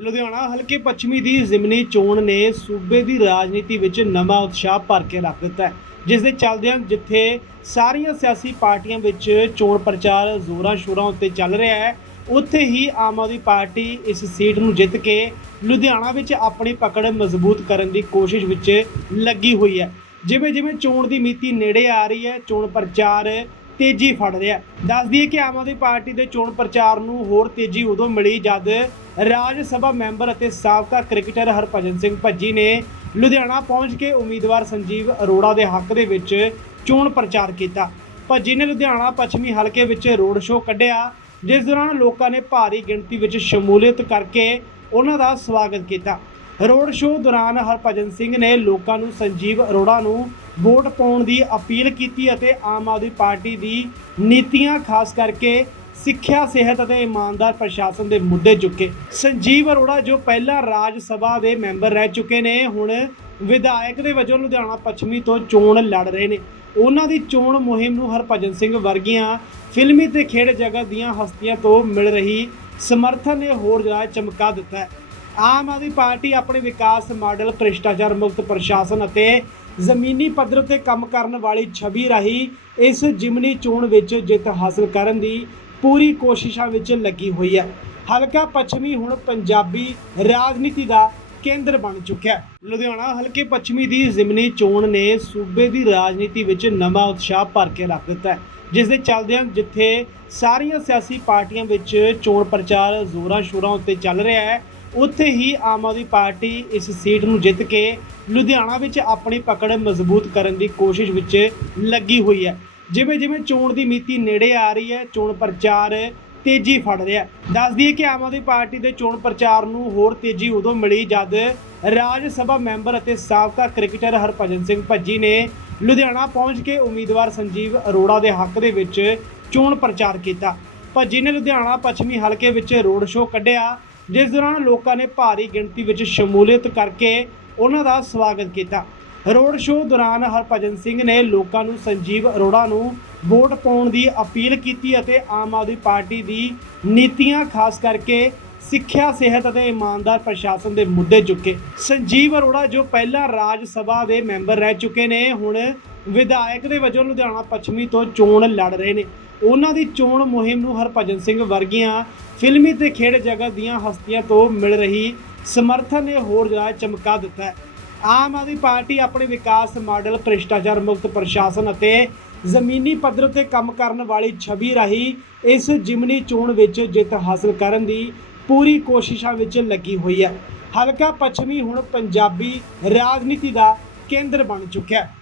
ਲੁਧਿਆਣਾ ਹਲਕੇ ਪੱਛਮੀ ਦੀ ਜ਼ਿਮਨੀ ਚੋਣ ਨੇ ਸੂਬੇ ਦੀ ਰਾਜਨੀਤੀ ਵਿੱਚ ਨਵਾਂ ਉਤਸ਼ਾਹ ਭਰ ਕੇ ਰੱਖ ਦਿੱਤਾ ਹੈ, ਜਿਸ ਦੇ ਚੱਲਦਿਆਂ ਜਿੱਥੇ ਸਾਰੀਆਂ ਸਿਆਸੀ ਪਾਰਟੀਆਂ ਵਿੱਚ ਚੋਣ ਪ੍ਰਚਾਰ ਜ਼ੋਰਾਂ ਸ਼ੋਰਾਂ ਉੱਤੇ ਚੱਲ ਰਿਹਾ ਹੈ, ਉੱਥੇ ਹੀ ਆਮ ਆਦਮੀ ਪਾਰਟੀ ਇਸ ਸੀਟ ਨੂੰ ਜਿੱਤ ਕੇ ਲੁਧਿਆਣਾ ਵਿੱਚ ਆਪਣੀ ਪਕੜ ਮਜ਼ਬੂਤ ਕਰਨ ਦੀ ਕੋਸ਼ਿਸ਼ ਵਿੱਚ ਲੱਗੀ ਹੋਈ ਹੈ ਜਿਵੇਂ ਜਿਵੇਂ ਚੋਣ ਦੀ ਮਿਤੀ ਨੇੜੇ ਆ ਰਹੀ ਹੈ, ਚੋਣ ਪ੍ਰਚਾਰ ਤੇਜ਼ੀ ਫੜ ਰਿਹਾ ਹੈ। ਦੱਸ ਦਈਏ ਕਿ ਆਮ ਆਦਮੀ ਪਾਰਟੀ ਦੇ ਚੋਣ ਪ੍ਰਚਾਰ ਨੂੰ ਹੋਰ ਤੇਜ਼ੀ ਉਦੋਂ ਮਿਲੀ ਜਦ ਰਾਜ ਸਭਾ ਮੈਂਬਰ ਅਤੇ ਸਾਬਕਾ ਕ੍ਰਿਕਟਰ ਹਰਭਜਨ ਸਿੰਘ ਭੱਜੀ ਨੇ ਲੁਧਿਆਣਾ ਪਹੁੰਚ ਕੇ ਉਮੀਦਵਾਰ ਸੰਜੀਵ ਅਰੋੜਾ ਦੇ ਹੱਕ ਦੇ ਵਿੱਚ ਚੋਣ ਪ੍ਰਚਾਰ ਕੀਤਾ। ਭੱਜੀ ਨੇ ਲੁਧਿਆਣਾ ਪੱਛਮੀ ਹਲਕੇ ਵਿੱਚ ਰੋਡ ਸ਼ੋਅ ਕੱਢਿਆ, ਜਿਸ ਦੌਰਾਨ ਲੋਕਾਂ ਨੇ ਭਾਰੀ ਗਿਣਤੀ ਵਿੱਚ ਸ਼ਮੂਲੀਅਤ ਕਰਕੇ ਉਹਨਾਂ ਦਾ ਸਵਾਗਤ ਕੀਤਾ। ਰੋਡ ਸ਼ੋਅ ਦੌਰਾਨ ਹਰਭਜਨ ਸਿੰਘ ਨੇ ਲੋਕਾਂ ਨੂੰ ਸੰਜੀਵ ਅਰੋੜਾ ਨੂੰ ਵੋਟ ਪਾਉਣ ਦੀ ਅਪੀਲ ਕੀਤੀ ਅਤੇ ਆਮ ਆਦਮੀ ਪਾਰਟੀ ਦੀ ਨੀਤੀਆਂ ਖਾਸ ਕਰਕੇ ਸਿੱਖਿਆ, ਸਿਹਤ ਅਤੇ ਇਮਾਨਦਾਰ ਪ੍ਰਸ਼ਾਸਨ ਦੇ ਮੁੱਦੇ ਚੁੱਕੇ। ਸੰਜੀਵ ਅਰੋੜਾ, ਜੋ ਪਹਿਲਾਂ ਰਾਜ ਸਭਾ ਦੇ ਮੈਂਬਰ ਰਹਿ ਚੁੱਕੇ ਨੇ, ਹੁਣ ਵਿਧਾਇਕ ਦੇ ਵਜੋਂ ਲੁਧਿਆਣਾ ਪੱਛਮੀ ਤੋਂ ਚੋਣ ਲੜ ਰਹੇ ਨੇ। ਉਹਨਾਂ ਦੀ ਚੋਣ ਮੁਹਿੰਮ ਨੂੰ ਹਰਭਜਨ ਸਿੰਘ ਵਰਗੀਆਂ ਫਿਲਮੀ ਤੇ ਖੇਡ ਜਗਤ ਦੀਆਂ ਹਸਤੀਆਂ ਤੋਂ ਮਿਲ ਰਹੀ ਸਮਰਥਨ ਨੇ ਹੋਰ ਜ਼ਿਆਦਾ ਚਮਕਾ ਦਿੱਤਾ ਹੈ। ਆਮ ਆਦਮੀ ਪਾਰਟੀ ਆਪਣੇ ਵਿਕਾਸ ਮਾਡਲ, ਭ੍ਰਿਸ਼ਟਾਚਾਰ ਮੁਕਤ ਪ੍ਰਸ਼ਾਸਨ ਅਤੇ ਜ਼ਮੀਨੀ ਪੱਧਰ ਤੇ ਕੰਮ ਕਰਨ ਵਾਲੀ ਛਵੀ ਰਾਹੀਂ ਇਸ ਜਿਮਨੀ ਚੋਣ ਵਿੱਚ ਜਿੱਤ ਹਾਸਲ ਕਰਨ ਦੀ ਪੂਰੀ ਕੋਸ਼ਿਸ਼ਾਂ ਵਿੱਚ ਲੱਗੀ ਹੋਈ ਹੈ। ਹਲਕਾ ਪੱਛਮੀ ਹੁਣ ਪੰਜਾਬੀ ਰਾਜਨੀਤੀ ਦਾ ਕੇਂਦਰ ਬਣ ਚੁੱਕਿਆ ਹੈ। ਲੁਧਿਆਣਾ ਹਲਕੇ ਪੱਛਮੀ ਦੀ ਜ਼ਿਮਨੀ ਚੋਣ ਨੇ ਸੂਬੇ ਦੀ ਰਾਜਨੀਤੀ ਵਿੱਚ ਨਵਾਂ ਉਤਸ਼ਾਹ ਭਰ ਕੇ ਰੱਖ ਦਿੱਤਾ ਹੈ, ਜਿਸ ਦੇ ਚੱਲਦਿਆਂ ਜਿੱਥੇ ਸਾਰੀਆਂ ਸਿਆਸੀ ਪਾਰਟੀਆਂ ਵਿੱਚ ਚੋਣ ਪ੍ਰਚਾਰ ਜ਼ੋਰਾਂ ਸ਼ੋਰਾਂ ਉੱਤੇ ਚੱਲ ਰਿਹਾ ਹੈ, ਉੱਥੇ ਹੀ ਆਮ ਆਦਮੀ ਪਾਰਟੀ ਇਸ ਸੀਟ ਨੂੰ ਜਿੱਤ ਕੇ ਲੁਧਿਆਣਾ ਵਿੱਚ ਆਪਣੀ ਪਕੜ ਮਜ਼ਬੂਤ ਕਰਨ ਦੀ ਕੋਸ਼ਿਸ਼ ਵਿੱਚ ਲੱਗੀ ਹੋਈ ਹੈ। ਜਿਵੇਂ ਜਿਵੇਂ ਚੋਣ ਦੀ ਮਿਤੀ ਨੇੜੇ ਆ ਰਹੀ ਹੈ, ਚੋਣ ਪ੍ਰਚਾਰ ਤੇਜ਼ੀ ਫੜ ਰਿਹਾ ਹੈ। ਦੱਸ ਦਈਏ ਕਿ ਆਮ ਆਦਮੀ ਪਾਰਟੀ ਦੇ ਚੋਣ ਪ੍ਰਚਾਰ ਨੂੰ ਹੋਰ ਤੇਜ਼ੀ ਉਦੋਂ ਮਿਲੀ ਜਦ ਰਾਜ ਸਭਾ ਮੈਂਬਰ ਅਤੇ ਸਾਬਕਾ ਕ੍ਰਿਕਟਰ ਹਰਭਜਨ ਸਿੰਘ ਭੱਜੀ ਨੇ ਲੁਧਿਆਣਾ ਪਹੁੰਚ ਕੇ ਉਮੀਦਵਾਰ ਸੰਜੀਵ ਅਰੋੜਾ ਦੇ ਹੱਕ ਦੇ ਵਿੱਚ ਚੋਣ ਪ੍ਰਚਾਰ ਕੀਤਾ। ਭੱਜੀ ਨੇ ਲੁਧਿਆਣਾ ਪੱਛਮੀ ਹਲਕੇ ਵਿੱਚ ਰੋਡ ਸ਼ੋਅ ਕੱਢਿਆ, ਜਿਸ ਦੌਰਾਨ ਲੋਕਾਂ ਨੇ ਭਾਰੀ ਗਿਣਤੀ ਵਿੱਚ ਸ਼ਮੂਲੀਅਤ ਕਰਕੇ ਉਹਨਾਂ ਦਾ ਸਵਾਗਤ ਕੀਤਾ। ਰੋਡ ਸ਼ੋਅ ਦੌਰਾਨ ਹਰਭਜਨ ਸਿੰਘ ਨੇ ਲੋਕਾਂ ਨੂੰ ਸੰਜੀਵ ਅਰੋੜਾ ਨੂੰ ਵੋਟ ਪਾਉਣ ਦੀ ਅਪੀਲ ਕੀਤੀ ਅਤੇ ਆਮ ਆਦਮੀ ਪਾਰਟੀ ਦੀ ਨੀਤੀਆਂ, ਖਾਸ ਕਰਕੇ ਸਿੱਖਿਆ, ਸਿਹਤ ਅਤੇ ਇਮਾਨਦਾਰ ਪ੍ਰਸ਼ਾਸਨ ਦੇ ਮੁੱਦੇ ਚੁੱਕੇ। ਸੰਜੀਵ ਅਰੋੜਾ ਜੋ ਪਹਿਲਾਂ ਰਾਜ ਸਭਾ ਦੇ ਮੈਂਬਰ ਰਹਿ ਚੁੱਕੇ ਨੇ, ਹੁਣ ਵਿਧਾਇਕ ਦੇ ਵਜੋਂ ਲੁਧਿਆਣਾ ਪੱਛਮੀ ਤੋਂ ਚੋਣ ਲੜ ਰਹੇ ਨੇ। ਉਹਨਾਂ ਦੀ ਚੋਣ ਮੁਹਿੰਮ ਨੂੰ ਹਰਭਜਨ ਸਿੰਘ ਵਰਗੀਆਂ ਫਿਲਮੀ ਤੇ ਖੇਡ ਜਗਤ ਦੀਆਂ ਹਸਤੀਆਂ ਤੋਂ ਮਿਲ ਰਹੀ ਸਮਰਥਨ ਨੇ ਹੋਰ ਜ਼ਿਆਦਾ ਚਮਕਾ ਦਿੱਤਾ ਹੈ। ਆਮ ਆਦਮੀ ਪਾਰਟੀ ਆਪਣੇ ਵਿਕਾਸ ਮਾਡਲ, ਭ੍ਰਿਸ਼ਟਾਚਾਰ ਮੁਕਤ ਪ੍ਰਸ਼ਾਸਨ ਅਤੇ ਜ਼ਮੀਨੀ ਪੱਧਰ ਤੇ ਕੰਮ ਕਰਨ ਵਾਲੀ ਛਵੀ ਰਾਹੀਂ ਇਸ ਜਿਮਨੀ ਚੋਣ ਵਿੱਚ ਜਿੱਤ ਹਾਸਲ ਕਰਨ ਦੀ ਪੂਰੀ ਕੋਸ਼ਿਸ਼ਾਂ ਵਿੱਚ ਲੱਗੀ ਹੋਈ ਹੈ। ਹਲਕਾ ਪੱਛਮੀ ਹੁਣ ਪੰਜਾਬੀ ਰਾਜਨੀਤੀ ਦਾ ਕੇਂਦਰ ਬਣ ਚੁੱਕਿਆ ਹੈ।